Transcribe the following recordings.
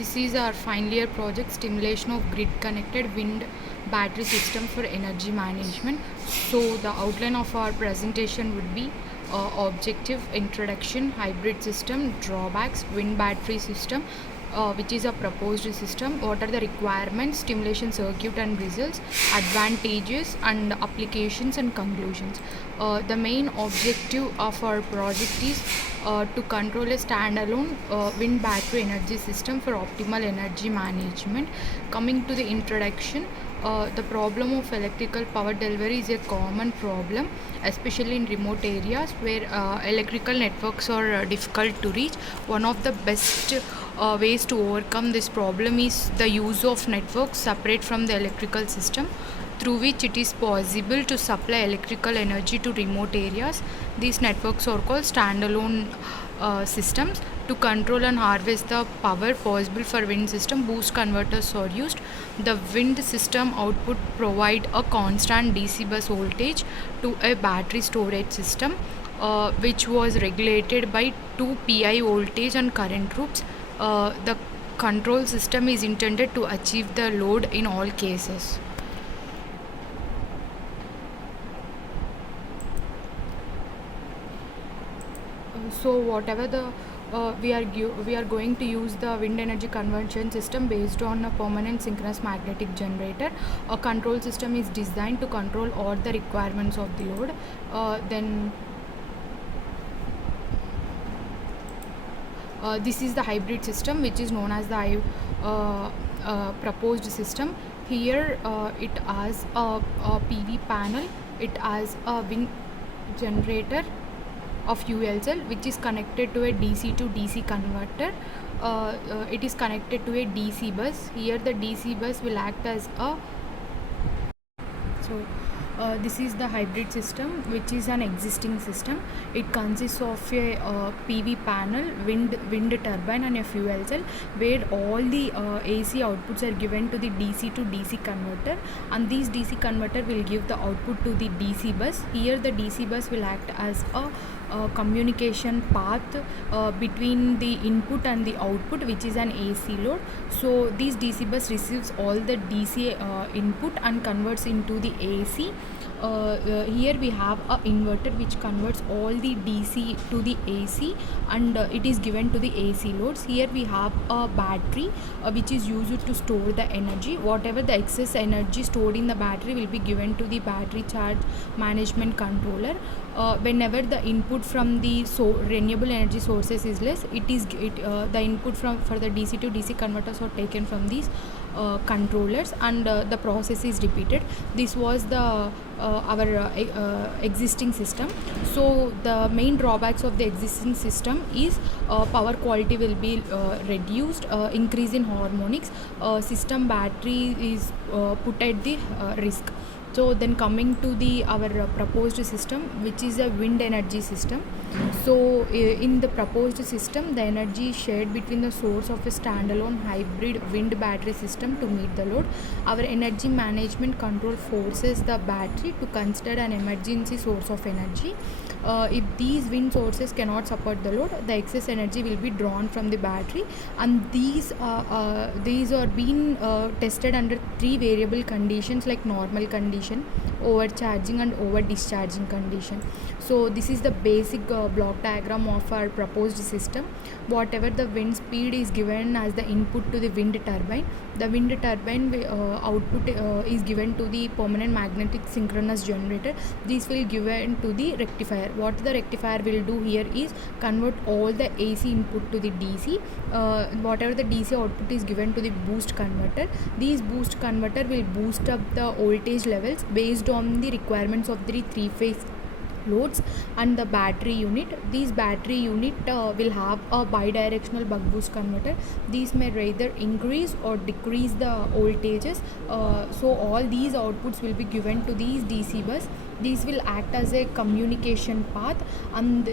This is our final year project, stimulation of grid connected wind battery system for energy management. So the outline of our presentation would be objective, introduction, hybrid system, drawbacks, wind battery system, which is a proposed system, what are the requirements, stimulation circuit and results, advantages and applications and conclusions. The main objective of our project is to control a standalone wind battery energy system for optimal energy management. Coming to the introduction, the problem of electrical power delivery is a common problem, especially in remote areas where electrical networks are difficult to reach. One of the best ways to overcome this problem is the use of networks separate from the electrical system, through which it is possible to supply electrical energy to remote areas. These networks are called standalone systems. To control and harvest the power possible for wind system, boost converters are used. The wind system output provide a constant DC bus voltage to a battery storage system, which was regulated by two PI voltage and current loops. The control system is intended to achieve the load in all cases. So whatever the we are going to use the wind energy conversion system based on a permanent synchronous magnetic generator. A control system is designed to control all the requirements of the load. This is the hybrid system, which is known as the proposed system. Here it has a PV panel, it has a wind generator of UL cell, which is connected to a DC to DC converter. It is connected to a DC bus. Here the DC bus will act as a this is the hybrid system, which is an existing system. It consists of a PV panel, wind turbine and a fuel cell, where all the AC outputs are given to the DC to DC converter, and this DC converter will give the output to the DC bus. Here the DC bus will act as a communication path between the input and the output, which is an AC load. So this DC bus receives all the DC input and converts into the AC. Here we have a inverter which converts all the DC to the AC, and it is given to the AC loads. Here we have a battery which is used to store the energy. Whatever the excess energy stored in the battery will be given to the battery charge management controller. Whenever the input from the renewable energy sources is less, the input for the DC to DC converters are taken from these controllers, and the process is repeated. This was the our existing system. So the main drawbacks of the existing system is power quality will be reduced, increase in harmonics, system battery is put at the risk. So then coming to our proposed system, which is a wind energy system. So in the proposed system, the energy is shared between the source of a standalone hybrid wind battery system to meet the load. Our energy management control forces the battery to consider an emergency source of energy. If these wind sources cannot support the load, the excess energy will be drawn from the battery, and these are being tested under three variable conditions, like normal condition, overcharging and over discharging condition. So this is the basic block diagram of our proposed system. Whatever the wind speed is given as the input to the wind turbine, the wind turbine output is given to the permanent magnetic synchronous generator. This will given to the rectifier. What the rectifier will do here is convert all the AC input to the DC. Whatever the DC output is given to the boost converter. This boost converter will boost up the voltage levels based on the requirements of the three-phase loads and the battery unit. This battery unit will have a bidirectional buck boost converter. These may either increase or decrease the voltages. So all these outputs will be given to these DC bus. These will act as a communication path, and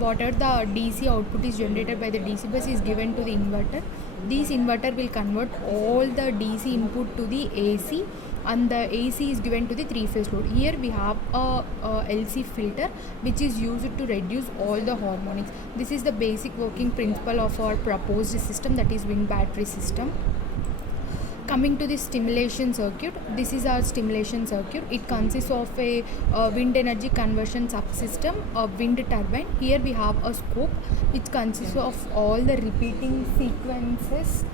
whatever the DC output is generated by the DC bus is given to the inverter. This inverter will convert all the DC input to the AC, and the AC is given to the three-phase load. Here we have a LC filter which is used to reduce all the harmonics. This is the basic working principle of our proposed system, that is wind battery system. Coming to the stimulation circuit, this is our stimulation circuit. It consists of a wind energy conversion subsystem, a wind turbine. Here we have a scope which consists of all the repeating sequences,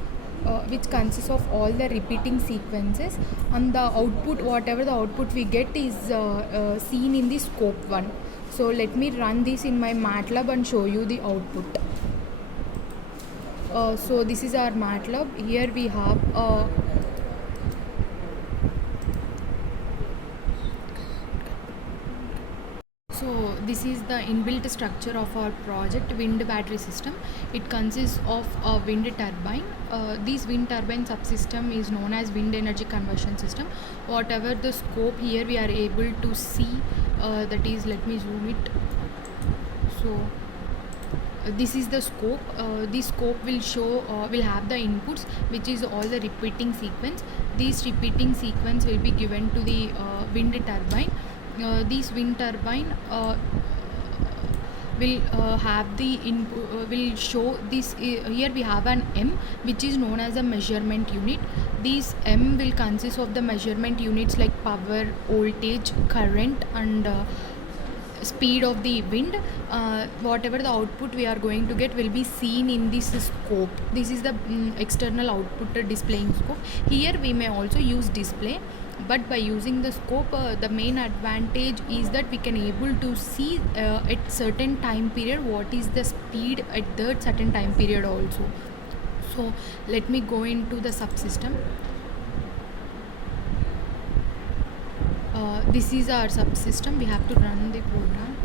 and the output, whatever the output we get, is seen in the scope 1. So let me run this in my MATLAB and show you the output. So this is our MATLAB. Here we have so this is the inbuilt structure of our project wind battery system. It consists of a wind turbine. This wind turbine subsystem is known as wind energy conversion system. Whatever the scope, here we are able to see, that is, let me zoom it. So this is the scope. This scope will show, will have the inputs, which is all the repeating sequence. This repeating sequence will be given to the wind turbine. This wind turbine will have the input, will show this. Here we have an M, which is known as a measurement unit. This M will consist of the measurement units like power, voltage, current, and speed of the wind. Whatever the output we are going to get will be seen in this scope. This is the external output displaying scope. Here we may also use display, but by using the scope, the main advantage is that we can able to see at certain time period what is the speed at that certain time period also. So let me go into the subsystem. This is our subsystem. We have to run the program.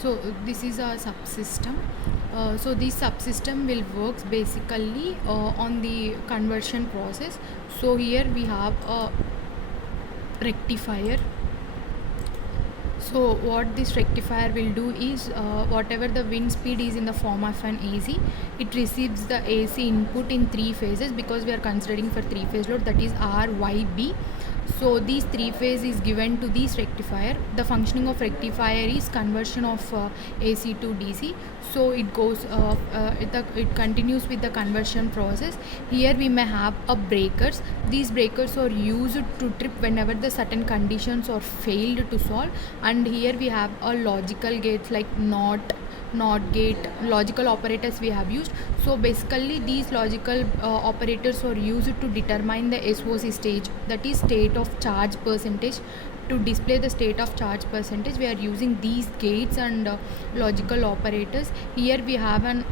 So this is our subsystem. So this subsystem will works basically on the conversion process. So here we have a rectifier. So what this rectifier will do is, whatever the wind speed is in the form of an AC, it receives the AC input in 3 phases, because we are considering for 3-phase load, that is R, Y, B. So these 3 phase is given to this rectifier. The functioning of rectifier is conversion of AC to DC. So it goes, it continues with the conversion process. Here we may have a breakers. These breakers are used to trip whenever the certain conditions are failed to solve. And here we have a logical gates like NOT gate, logical operators we have used. So basically these logical operators are used to determine the SOC stage, that is state of charge percentage. To display the state of charge percentage, we are using these gates and logical operators. Here we have an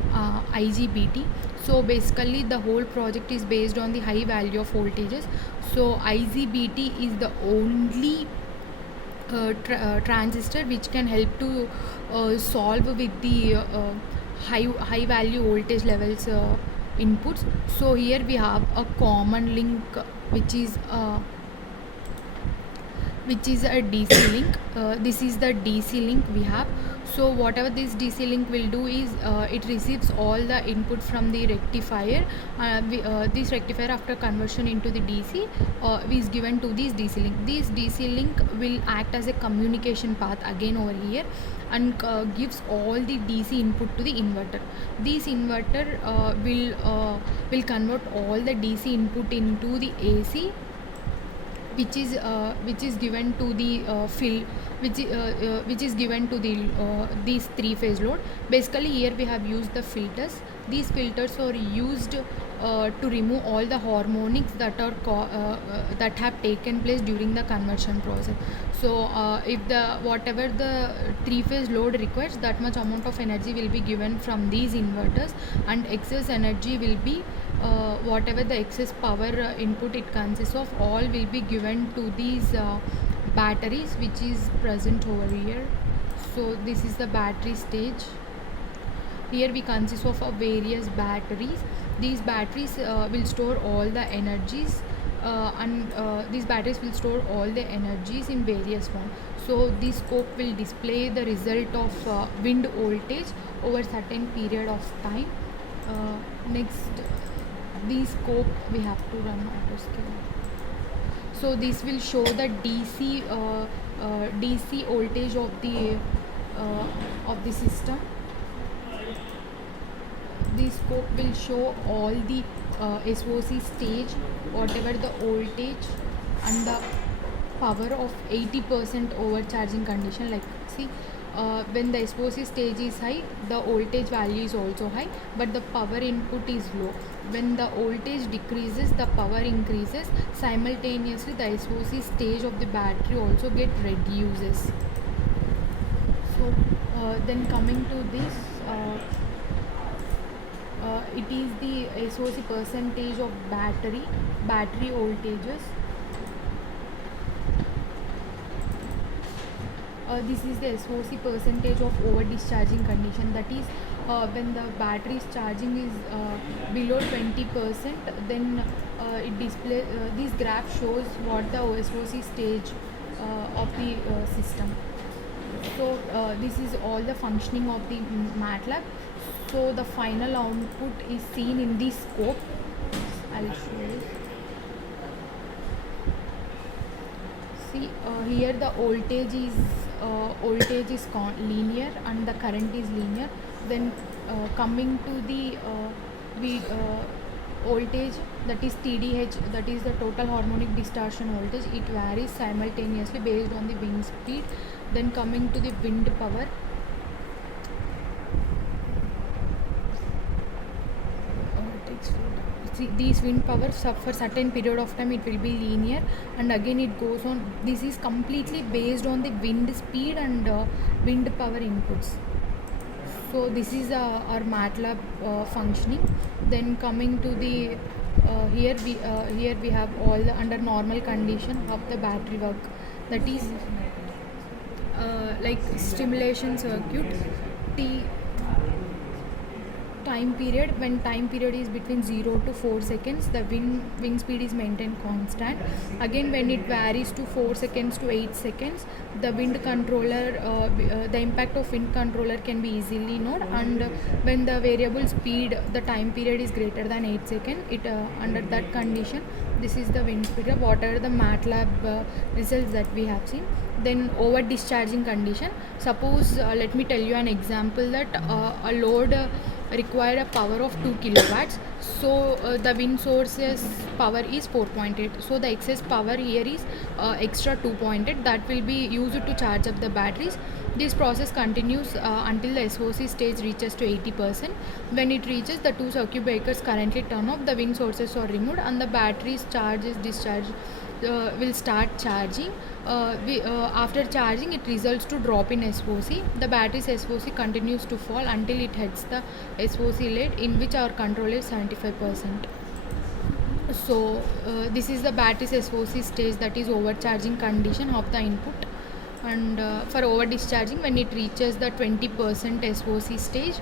IGBT. So basically the whole project is based on the high value of voltages. So IGBT is the only transistor which can help to solve with the high value voltage levels inputs. So here we have a common link, which is a DC link. This is the DC link we have. So whatever this DC link will do is, it receives all the input from the rectifier. This rectifier, after conversion into the DC, is given to this DC link. This DC link will act as a communication path again over here, and gives all the DC input to the inverter. This inverter will convert all the DC input into the AC. which is given to the which is given to the these three phase load. Basically here we have used the filters. These filters are used to remove all the harmonics that have taken place during the conversion process. So if the whatever the three phase load requires, that much amount of energy will be given from these inverters, and excess energy will be whatever the excess power input it consists of, all will be given to these batteries which is present over here. So this is the battery stage. Here we consist of various batteries. These batteries will store all the energies, and these batteries will store all the energies in various form. So this scope will display the result of wind voltage over certain period of time. Next, this scope we have to run auto scale. So this will show the DC voltage of the system. This scope will show all the SOC stage, whatever the voltage and the power of 80% overcharging condition. Like see, when the SOC stage is high, the voltage value is also high, but the power input is low. When the voltage decreases, the power increases. Simultaneously, the SOC stage of the battery also get reduces. So then coming to this, it is the SOC percentage of battery voltages. This is the SOC percentage of over discharging condition. That is, when the battery's charging is below 20%, then it display this graph shows what the SOC stage of the system. So this is all the functioning of the MATLAB. So the final output is seen in this scope. I'll show you. See, here the voltage is linear and the current is linear. Then coming to the voltage, that is TDH, that is the total harmonic distortion voltage, it varies simultaneously based on the wind speed. Then coming to the wind power, these wind power for certain period of time it will be linear, and again it goes on. This is completely based on the wind speed and wind power inputs. So this is our MATLAB functioning. Then coming to the here we have all the under normal condition of the battery work, that is like stimulation circuit. Time period, when time period is between 0 to 4 seconds, the wind speed is maintained constant. Again, when it varies to 4 seconds to 8 seconds, the wind controller the impact of wind controller can be easily known. And when the variable speed, the time period is greater than 8 seconds, it under that condition, this is the wind speed, whatever the MATLAB results that we have seen. Then over discharging condition, suppose let me tell you an example that a load require a power of 2 kilowatts. So the wind source's power is 4.8. So the excess power here is extra 2.8 that will be used to charge up the batteries. This process continues until the SOC stage reaches to 80%. When it reaches, the two circuit breakers currently turn off, the wind sources are removed, and the battery's discharge will start charging. After charging, it results to drop in SOC. The battery's SOC continues to fall until it hits the SOC limit, in which our control is 75%. So this is the battery's SOC stage, that is overcharging condition of the input. And for over discharging, when it reaches the 20% SOC stage,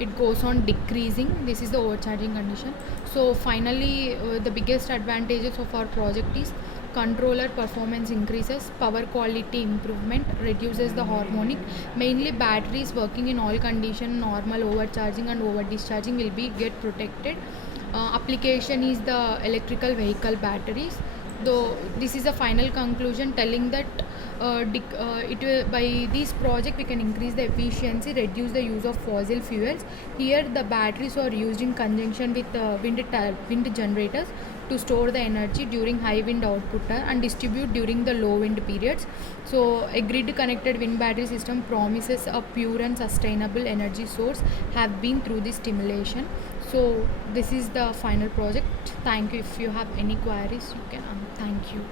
it goes on decreasing. This is the overcharging condition. So finally, the biggest advantages of our project is controller performance increases, power quality improvement, reduces the harmonic. Mainly batteries working in all condition, normal, overcharging and over discharging will be get protected. Application is the electrical vehicle batteries. Though this is a final conclusion telling that by this project we can increase the efficiency, reduce the use of fossil fuels. Here the batteries are used in conjunction with wind generators to store the energy during high wind output and distribute during the low wind periods. So a grid connected wind battery system promises a pure and sustainable energy source have been through this stimulation. So this is the final project. Thank you. If you have any queries you can thank you.